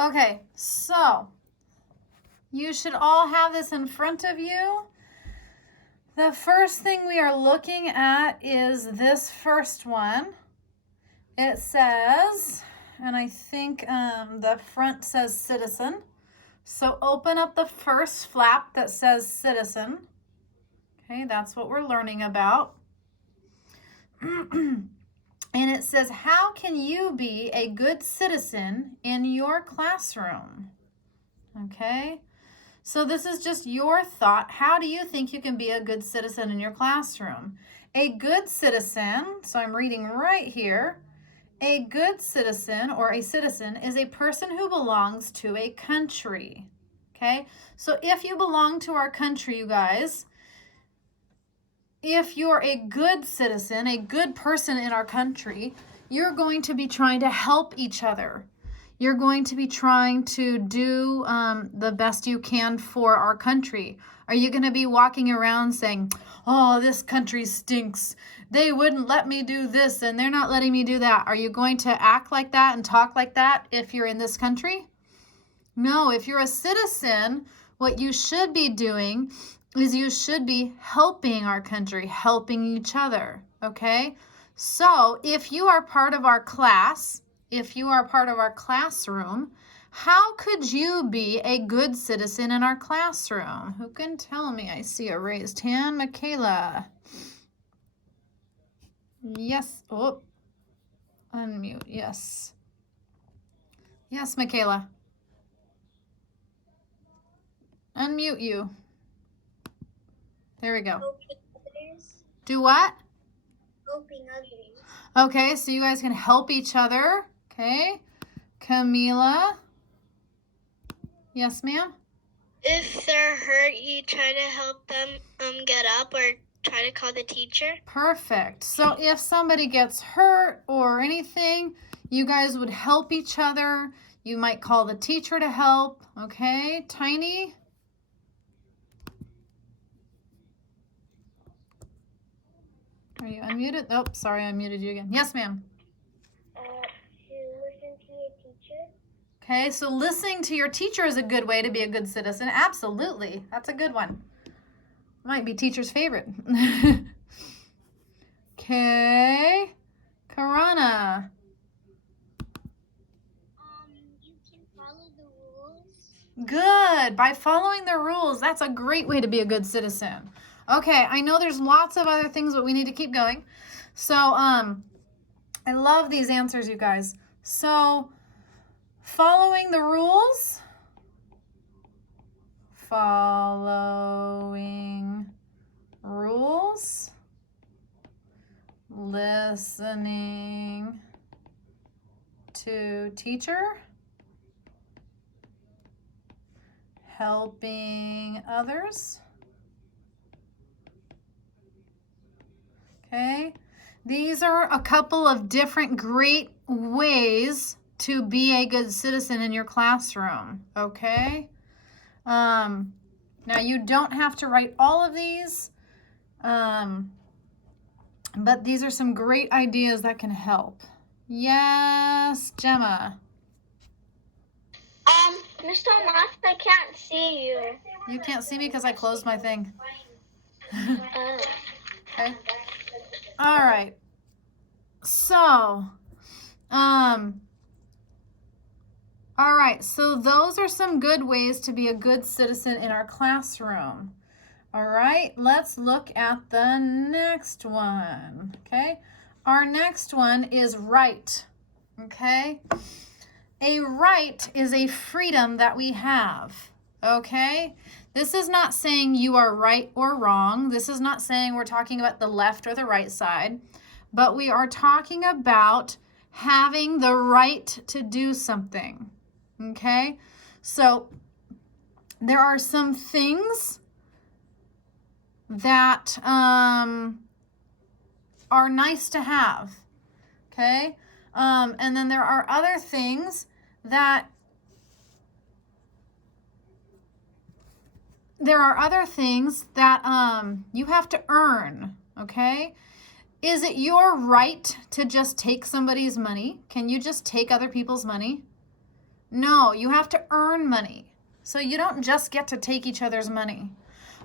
Okay, so you should all have this in front of you. The first thing we are looking at is this first one. It says, and I think the front says citizen. So open up the first flap that says citizen. Okay, that's what we're learning about. And it says, how can you be a good citizen in your classroom? Okay, so this is just your thought. How do you think you can be a good citizen in your classroom? A good citizen, so I'm reading right here, a good citizen or a citizen is a person who belongs to a country. Okay, so if you belong to our country, you guys, if you're a good citizen, a good person in our country, you're going to be trying to help each other. You're going to be trying to do the best you can for our country. Are you going to be walking around saying, oh, this country stinks. They wouldn't let me do this and they're not letting me do that. Are you going to act like that and talk like that if you're in this country? No, if you're a citizen, what you should be doing is you should be helping our country, helping each other, okay? So if you are part of our class, if you are part of our classroom, how could you be a good citizen in our classroom? Who can tell me? I see a raised hand. Michaela. Yes. Oh, unmute. Yes. Yes, Michaela. Unmute you. There we go. Helping others. Do what? Helping others. Okay, so you guys can help each other. Okay. Camila. Yes, ma'am? If they're hurt, you try to help them get up or try to call the teacher. Perfect. So if somebody gets hurt or anything, you guys would help each other. You might call the teacher to help. Okay, Tiny? Are you unmuted? Oh, sorry, I muted you again. Yes, ma'am. To listen to your teacher. Okay, so listening to your teacher is a good way to be a good citizen. Absolutely. That's a good one. Might be teacher's favorite. Okay. Karana. You can follow the rules. Good. By following the rules, that's a great way to be a good citizen. Okay, I know there's lots of other things, but we need to keep going. So, I love these answers, you guys. So, following the rules. Following rules. Listening to teacher. Helping others. Okay, these are a couple of different great ways to be a good citizen in your classroom, okay? Now you don't have to write all of these, but these are some great ideas that can help. Yes, Gemma. Miss Thomas, I can't see you. You can't see me because I closed my thing. Okay. All right. So, all right. So those are some good ways to be a good citizen in our classroom. All right. Let's look at the next one. Okay. Our next one is right. Okay. A right is a freedom that we have. Okay. This is not saying you are right or wrong. This is not saying we're talking about the left or the right side, but we are talking about having the right to do something. Okay? So there are some things that are nice to have. Okay? And then there are other things that you have to earn, okay? Is it your right to just take somebody's money? Can you just take other people's money? No, you have to earn money. So you don't just get to take each other's money.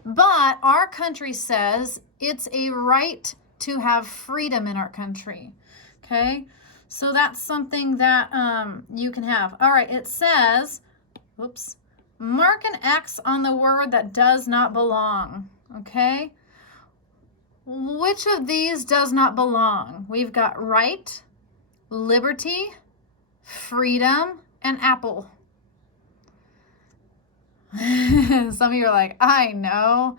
But our country says it's a right to have freedom in our country. Okay? So that's something that you can have. All right, it says, oops, mark an X on the word that does not belong. Okay? Which of these does not belong? We've got right, liberty, freedom, and apple. Some of you are like, I know.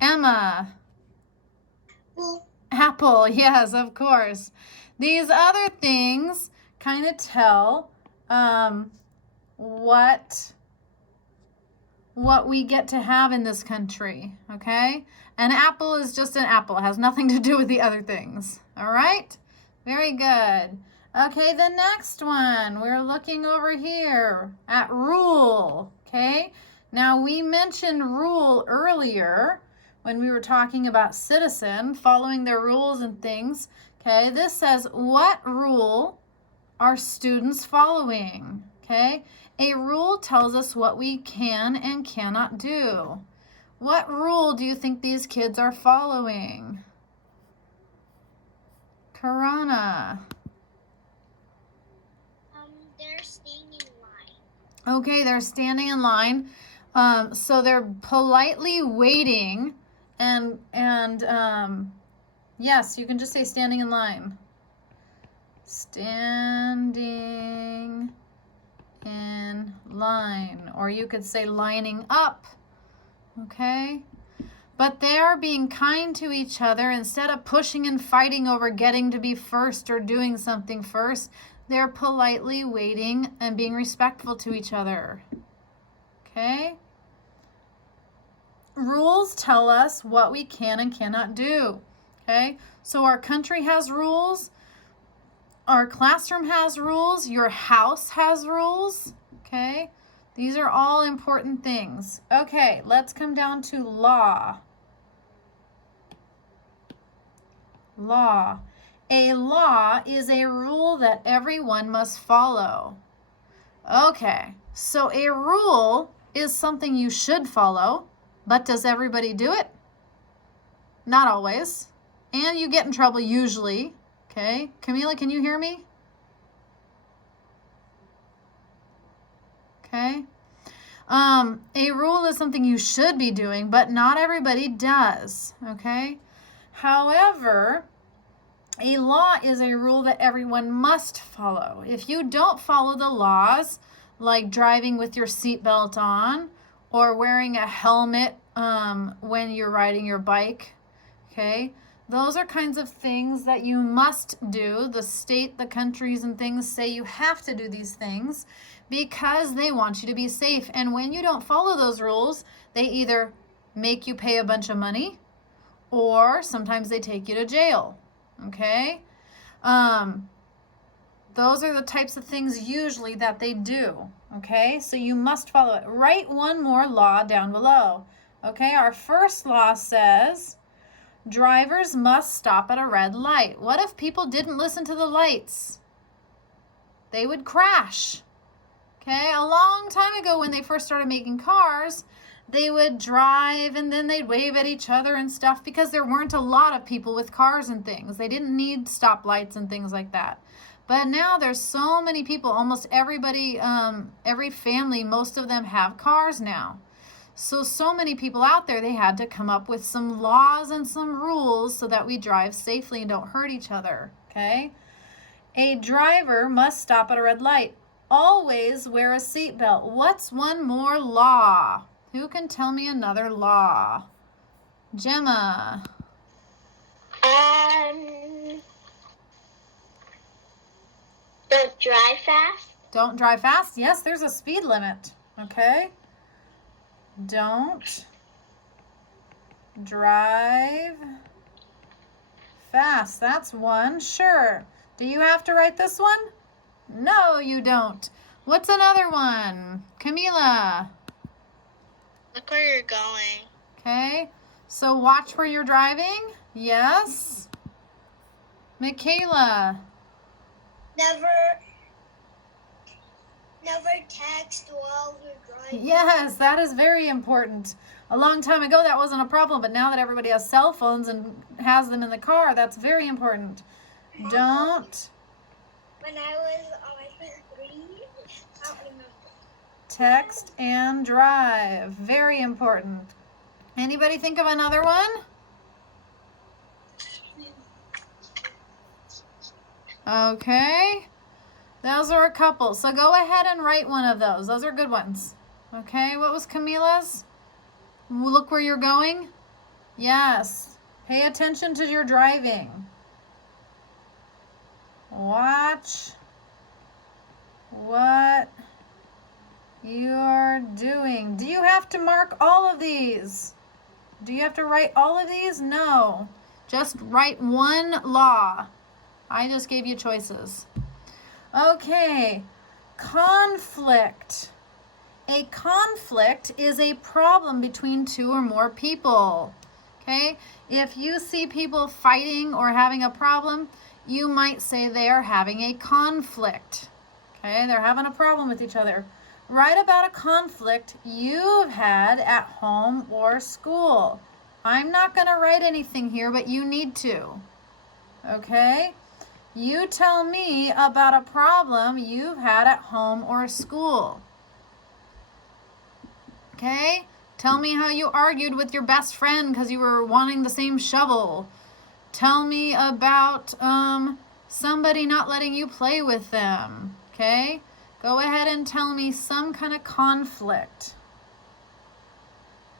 Emma. Apple, yes, of course. These other things kind of tell what we get to have in this country, okay? An apple is just an apple. It has nothing to do with the other things, all right? Very good. Okay, the next one, we're looking over here at rule, okay? Now, we mentioned rule earlier when we were talking about citizen, following their rules and things, okay? This says, what rule are students following, okay? A rule tells us what we can and cannot do. What rule do you think these kids are following? Karana. They're staying in line. Okay, they're standing in line. So they're politely waiting and yes, you can just say standing in line. Standing in line, or you could say lining up, okay? But they are being kind to each other. Instead of pushing and fighting over getting to be first or doing something first, they're politely waiting and being respectful to each other, okay? Rules tell us what we can and cannot do, okay? So our country has rules. Our classroom has rules. Your house has rules, okay? These are all important things. Okay, let's come down to law. Law. A law is a rule that everyone must follow. Okay, so a rule is something you should follow, but does everybody do it? Not always. And you get in trouble usually. Okay, Camila, can you hear me? Okay. A rule is something you should be doing, but not everybody does. Okay. However, a law is a rule that everyone must follow. If you don't follow the laws, like driving with your seatbelt on or wearing a helmet when you're riding your bike, okay, those are kinds of things that you must do. The state, the countries, and things say you have to do these things because they want you to be safe. And when you don't follow those rules, they either make you pay a bunch of money or sometimes they take you to jail, okay? Those are the types of things usually that they do, okay? So you must follow it. Write one more law down below, okay? Our first law says drivers must stop at a red light. What if people didn't listen to the lights? They would crash. Okay, a long time ago when they first started making cars, they would drive and then they'd wave at each other and stuff because there weren't a lot of people with cars and things. They didn't need stoplights and things like that. But now there's so many people, almost everybody, every family, most of them have cars now. So many people out there, they had to come up with some laws and some rules so that we drive safely and don't hurt each other, okay? A driver must stop at a red light. Always wear a seatbelt. What's one more law? Who can tell me another law? Gemma. Don't drive fast. Don't drive fast? Yes, there's a speed limit, okay? Don't drive fast. That's one. Sure. Do you have to write this one? No, you don't. What's another one? Camila. Look where you're going. Okay. So watch where you're driving? Yes. Michaela. Never text while we're driving. Yes, that is very important. A long time ago, that wasn't a problem, but now that everybody has cell phones and has them in the car, that's very important. Don't When I was, I think 3, I don't remember. text and drive. Very important. Anybody think of another one? Okay. Those are a couple. So go ahead and write one of those. Those are good ones. Okay, what was Camila's? Look where you're going. Yes. Pay attention to your driving. Watch what you're doing. Do you have to mark all of these? Do you have to write all of these? No. Just write one law. I just gave you choices. Okay. Conflict. A conflict is a problem between two or more people. Okay? If you see people fighting or having a problem, you might say they are having a conflict. Okay? They're having a problem with each other. Write about a conflict you've had at home or school. I'm not going to write anything here, but you need to. Okay? You tell me about a problem you've had at home or school. Okay? Tell me how you argued with your best friend because you were wanting the same shovel. Tell me about somebody not letting you play with them. Okay? Go ahead and tell me some kind of conflict.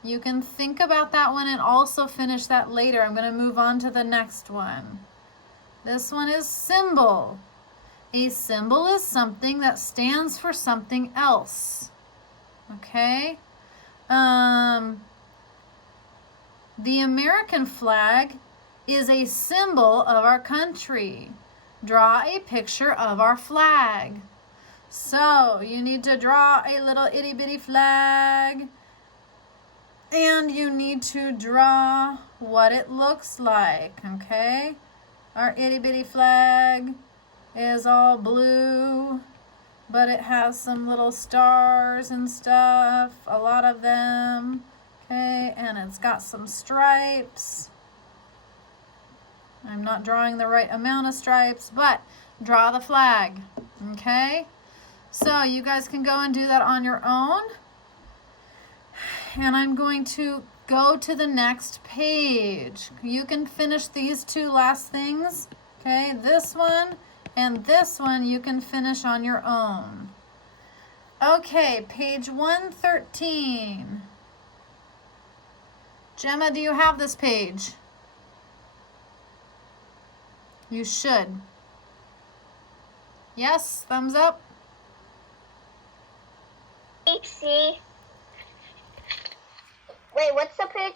You can think about that one and also finish that later. I'm going to move on to the next one. This one is symbol. A symbol is something that stands for something else. Okay? The American flag is a symbol of our country. Draw a picture of our flag. So you need to draw a little itty bitty flag, and you need to draw what it looks like, okay? Our itty bitty flag is all blue, but it has some little stars and stuff, a lot of them, okay? And it's got some stripes. I'm not drawing the right amount of stripes, but draw the flag, okay? So you guys can go and do that on your own. And I'm going to go to the next page. You can finish these two last things, okay? This one and this one you can finish on your own. Okay, page 113. Gemma, do you have this page? You should. Yes, thumbs up. See. Wait, what's the page